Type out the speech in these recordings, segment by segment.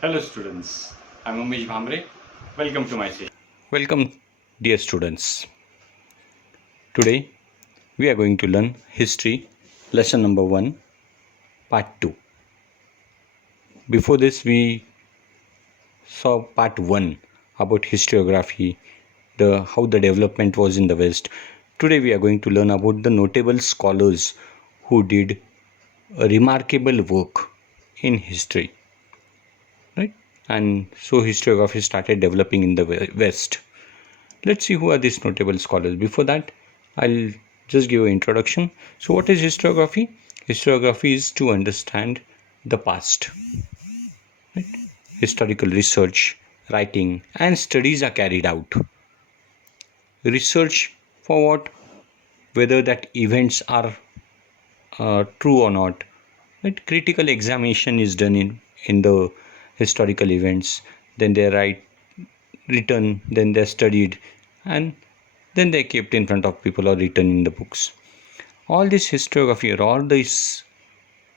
Hello students, I'm Umesh Bhamre. Welcome to my session. Welcome dear students. Today we are going to learn history lesson number 1 part 2. Before this we saw part 1 about historiography, the how the development was in the west. Today we are going to learn about the notable scholars who did a remarkable work in history, right? And so historiography started developing in the west. Let's see who are these notable scholars. Before that, I'll just give an introduction. So, what is historiography? Historiography is to understand the past. Right? Historical research, writing, and studies are carried out. Research for what? Whether that events are true or not. Right? Critical examination is done in the historical events. Then they write written, then they're studied, and then they're kept in front of people or written in the books. All this historiography or all these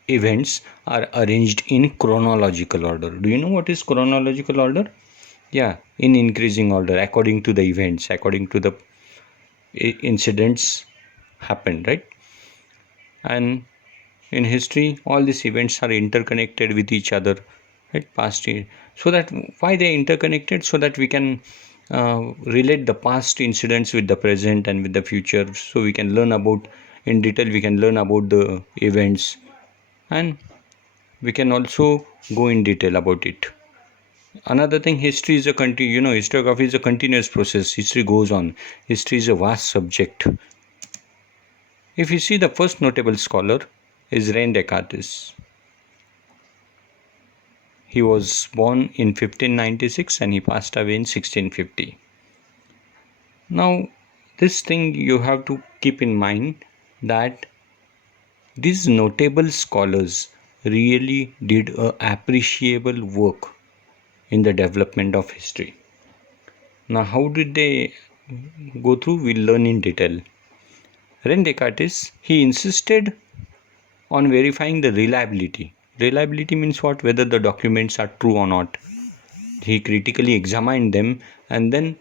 events are arranged in chronological order. Do you know what is chronological order? Yeah, in increasing order according to the events, according to the incidents happened, right? And in history, all these events are interconnected with each other, right? Past, so that why they interconnected, so that we can relate the past incidents with the present and with the future, so we can learn about in detail. We can learn about the events, and we can also go in detail about it. Another thing, history is a historiography is a continuous process. History goes on. History is a vast subject. If you see, the first notable scholar is Rene Descartes. He was born in 1596 and he passed away in 1650. Now, this thing you have to keep in mind, that these notable scholars really did a appreciable work in the development of history. Now, how did they go through? We'll learn in detail. Rene Descartes, he insisted on verifying the reliability. Reliability means what? Whether the documents are true or not. He critically examined them, and then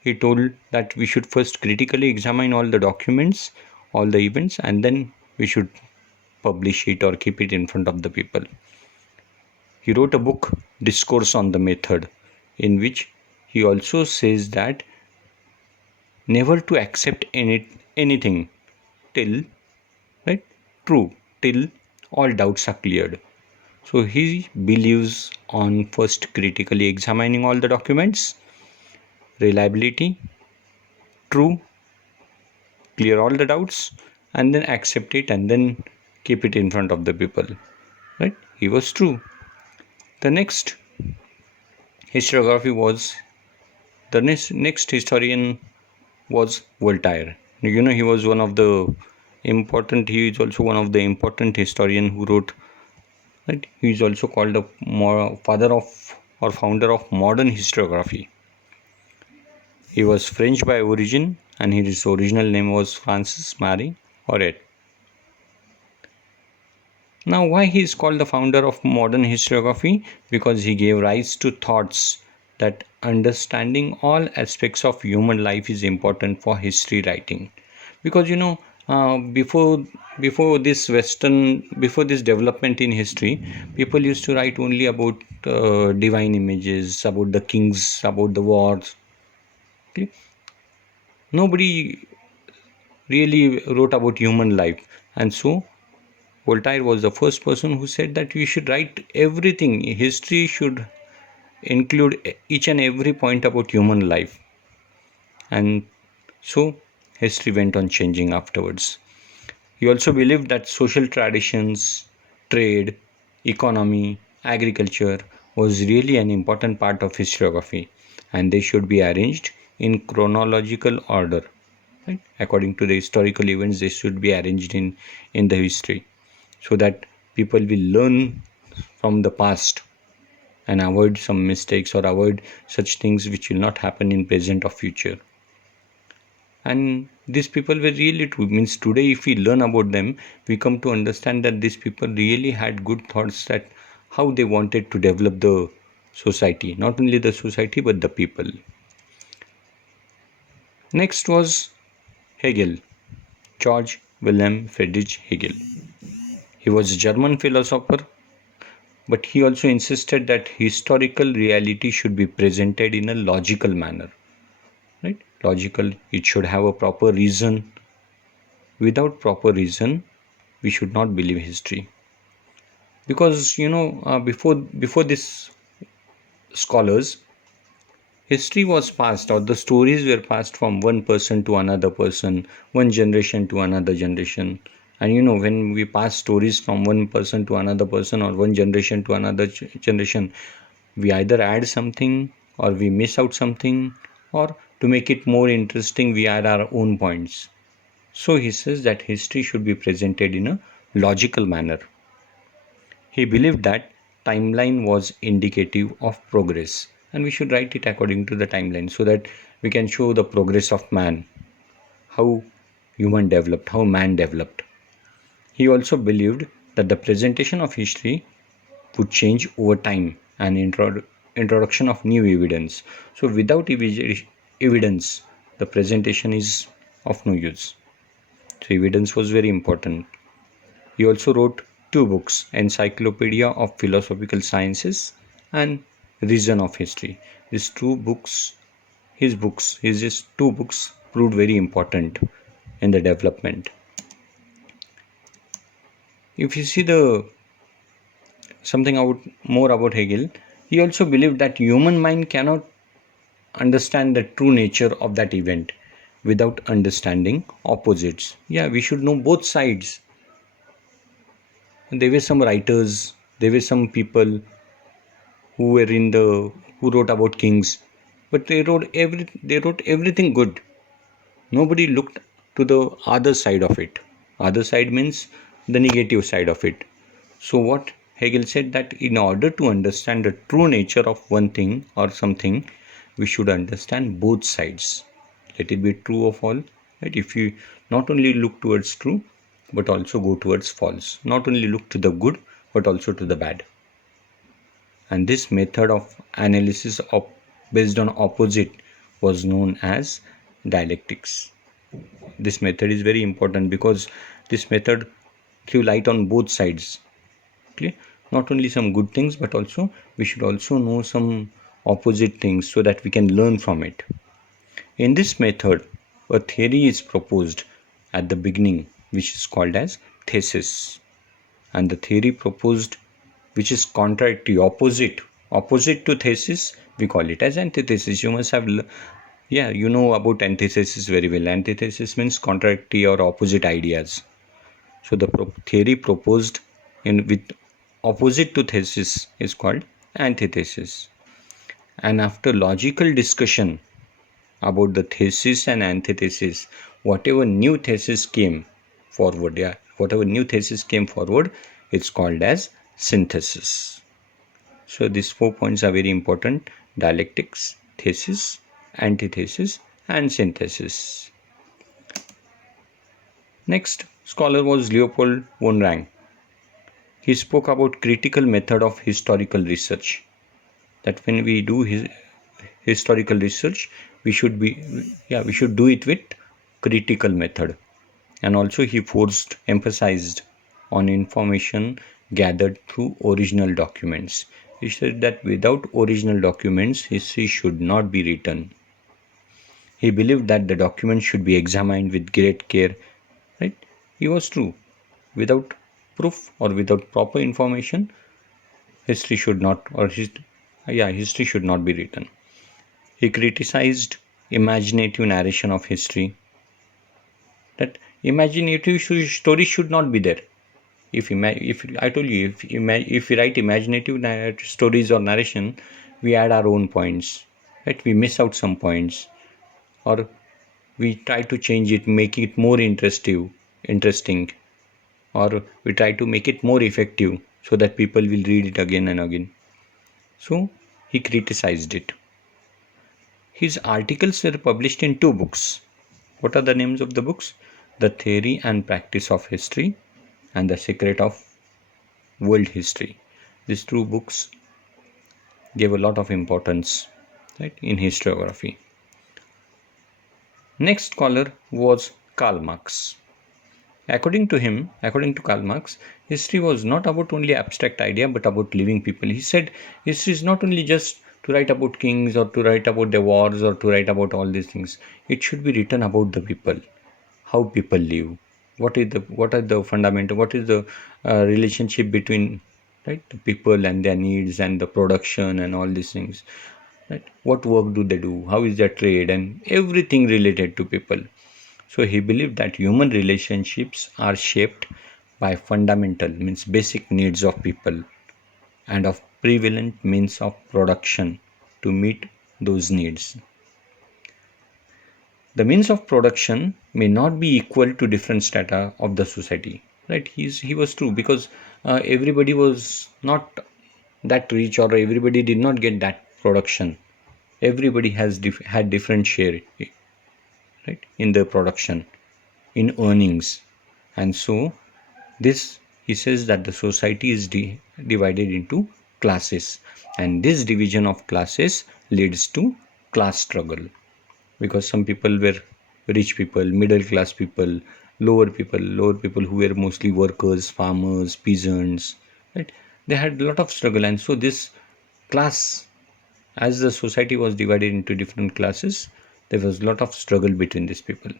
he told that we should first critically examine all the documents, all the events, and then we should publish it or keep it in front of the people. He wrote a book, Discourse on the Method, in which he also says that never to accept anything till, right, true, till all doubts are cleared. So he believes on first critically examining all the documents, reliability, true, clear all the doubts, and then accept it and then keep it in front of the people. Right? He was true. The next historiography was next historian was Voltaire. He was one of the important. He is also one of the important historian who wrote. Right? He is also called the father of or founder of modern historiography. He was French by origin, and his original name was Francis Marie Arouet. Now, why he is called the founder of modern historiography? Because he gave rise to thoughts that understanding all aspects of human life is important for history writing. Because before this development in history, people used to write only about divine images, about the kings, about the wars. Okay? Nobody really wrote about human life, and so Voltaire was the first person who said that we should write everything. History should include each and every point about human life. And so history went on changing afterwards. He also believed that social traditions, trade, economy, agriculture was really an important part of historiography, and they should be arranged in chronological order. Right? According to the historical events, they should be arranged in the history, so that people will learn from the past and avoid some mistakes or avoid such things which will not happen in present or future. And these people were really true. Means today if we learn about them, we come to understand that these people really had good thoughts, that how they wanted to develop the society, not only the society but the people. Next was Hegel, George Wilhelm Friedrich Hegel. He was a German philosopher, but he also insisted that historical reality should be presented in a logical manner. Right? Logical, it should have a proper reason. Without proper reason, we should not believe history. Because before this scholars, history was passed, or the stories were passed from one person to another person, one generation to another generation. And when we pass stories from one person to another person, or one generation to another generation, we either add something or we miss out something, or to make it more interesting, we add our own points. So he says that history should be presented in a logical manner. He believed that timeline was indicative of progress, and we should write it according to the timeline so that we can show the progress of man, how human developed, how man developed. He also believed that the presentation of history would change over time and introduction of new evidence. So without evidence, the presentation is of no use. So evidence was very important. He also wrote two books, Encyclopedia of Philosophical Sciences and Reason of History. These two books, his two books proved very important in the development. If you see something more about Hegel, he also believed that human mind cannot understand the true nature of that event without understanding opposites. Yeah, we should know both sides. There were some writers, there were some people who were who wrote about kings, but they wrote everything good. Nobody looked to the other side of it. Other side means the negative side of it. So what Hegel said, that in order to understand the true nature of one thing or something, we should understand both sides. Let it be true of all. Right? If you not only look towards true, but also go towards false. Not only look to the good, but also to the bad. And this method of analysis based on opposite was known as dialectics. This method is very important because this method threw light on both sides. Okay? Not only some good things, but also we should also know some opposite things so that we can learn from it. In this method, a theory is proposed at the beginning, which is called as thesis. And the theory proposed, which is contrary to opposite to thesis, we call it as antithesis. You must have you know about antithesis very well. Antithesis means contradictory or opposite ideas. So the theory proposed with opposite to thesis is called antithesis. And after logical discussion about the thesis and antithesis, whatever new thesis came forward, it's called as synthesis. So these 4 points are very important: dialectics, thesis, antithesis, and synthesis. Next scholar was Leopold von Ranke. He spoke about critical method of historical research. That when we do historical research, we should do it with critical method. And also he emphasized on information gathered through original documents. He said that without original documents, history should not be written. He believed that the documents should be examined with great care. Right? He was true. Without proof or without proper information, history should not be written. He criticized imaginative narration of history. That imaginative stories should not be there. If we write imaginative stories or narration, we add our own points, right? We miss out some points, or we try to change it, make it more interesting, or we try to make it more effective so that people will read it again and again. So he criticized it. His articles were published in 2 books. What are the names of the books? The Theory and Practice of History and The Secret of World History. These two books gave a lot of importance, right, in historiography. Next scholar was Karl Marx. According to Karl Marx, history was not about only abstract idea but about living people. He said history is not only just to write about kings or to write about their wars or to write about all these things. It should be written about the people, how people live, what are the fundamental, what is the relationship between, right, the people and their needs and the production and all these things. Right? What work do they do? How is their trade and everything related to people. So he believed that human relationships are shaped by fundamental, means basic needs of people and of prevalent means of production to meet those needs. The means of production may not be equal to different strata of the society. Right? He was true because everybody was not that rich or everybody did not get that production. Everybody had different share, right, in the production, in earnings. And so this, he says that the society is divided into classes, and this division of classes leads to class struggle, because some people were rich people, middle class people, lower people who were mostly workers, farmers, peasants, right? They had a lot of struggle, and so this class, as the society was divided into different classes, there was a lot of struggle between these people.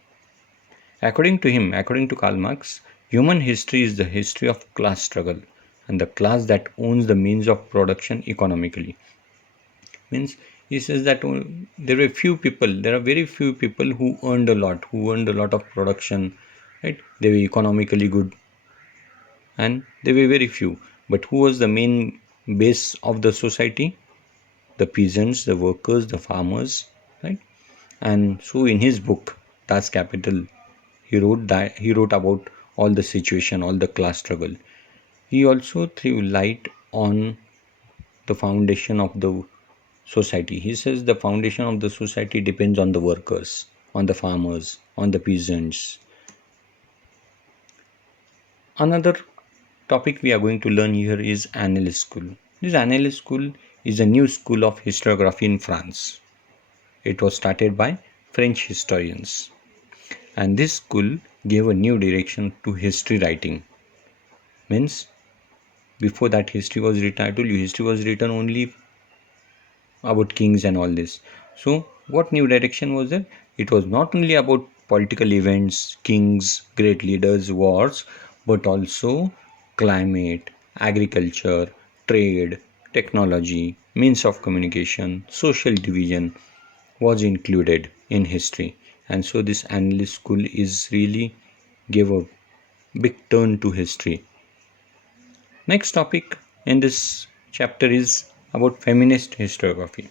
According to Karl Marx, human history is the history of class struggle and the class that owns the means of production economically. Means he says that there are very few people who earned a lot of production, right? They were economically good and they were very few. But who was the main base of the society? The peasants, the workers, the farmers, right? And so in his book, Das Kapital, he wrote about all the situation, all the class struggle. He also threw light on the foundation of the society. He says the foundation of the society depends on the workers, on the farmers, on the peasants. Another topic we are going to learn here is Annales School. This Annales School is a new school of historiography in France. It was started by French historians, and this school gave a new direction to history writing. Means before that history was written, I told you history was written only about kings and all this. So what new direction was there? It was not only about political events, kings, great leaders, wars, but also climate, agriculture, trade, technology, means of communication, social division was included in history. And so this Annales School is really gave a big turn to history. Next topic in this chapter is about feminist historiography.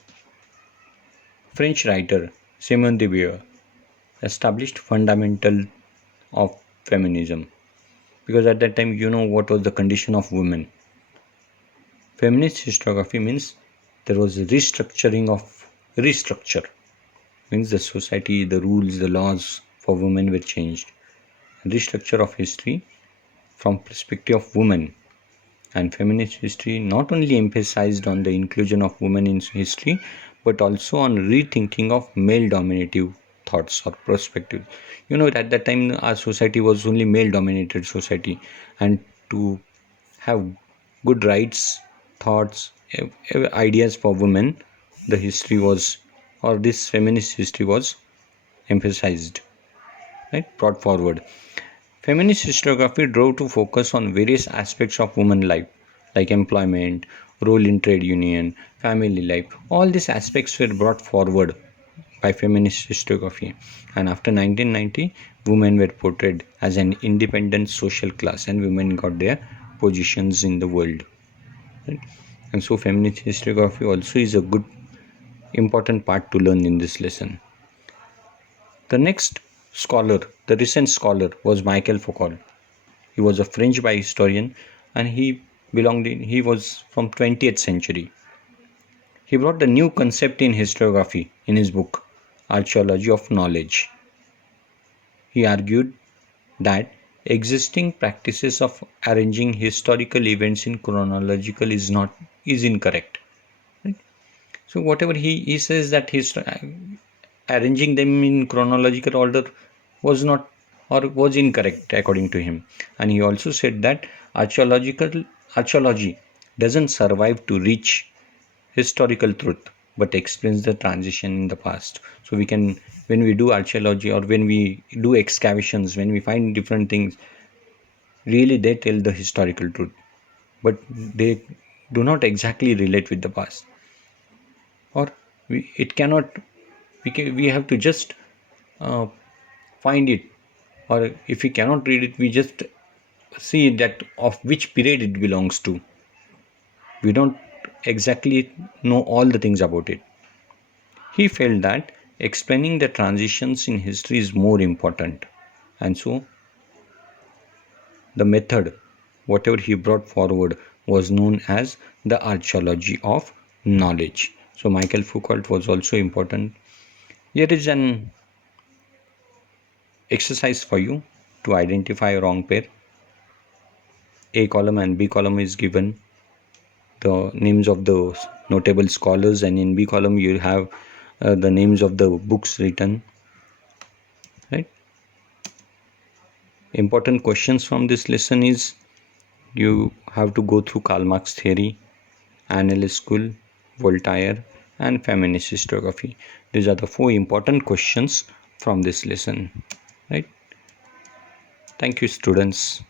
French writer Simone de Beauvoir established fundamental of feminism, because at that time, you know what was the condition of women. Feminist historiography means there was a restructure, means the society, the rules, the laws for women were changed. Restructure of history from perspective of women. And feminist history not only emphasized on the inclusion of women in history, but also on rethinking of male dominative thoughts or perspectives. You know, at that time our society was only male dominated society, and to have good rights, thoughts, ideas for women, the history was, or this feminist history was emphasized, right, brought forward. Feminist historiography drove to focus on various aspects of woman life, like employment, role in trade union, family life. All these aspects were brought forward by feminist historiography. And after 1990, women were portrayed as an independent social class, and women got their positions in the world. Right? And so feminist historiography also is a good, important part to learn in this lesson. The next scholar, the recent scholar, was Michel Foucault. He was a French historian, and he was from 20th century. He brought the new concept in historiography in his book Archaeology of Knowledge. He argued that existing practices of arranging historical events in chronological is incorrect. Right? So whatever he says that his arranging them in chronological order was not or was incorrect according to him. And he also said that archaeology doesn't survive to reach historical truth but explains the transition in the past. So we can, when we do archaeology or when we do excavations, when we find different things, really they tell the historical truth, but they do not exactly relate with the past. Or it cannot, we have to just uh, find it, or if we cannot read it, we just see that of which period it belongs to. We don't exactly know all the things about it. He felt that explaining the transitions in history is more important, and so the method, whatever he brought forward, was known as the archaeology of knowledge. So Michael Foucault was also important. Here is an exercise for you to identify a wrong pair. A column and B column is given the names of the notable scholars, and in B column you have the names of the books written. Right? Important questions from this lesson is you have to go through Karl Marx theory, Annales School, Voltaire, and feminist historiography. These are the 4 important questions from this lesson. Right? Thank you, students.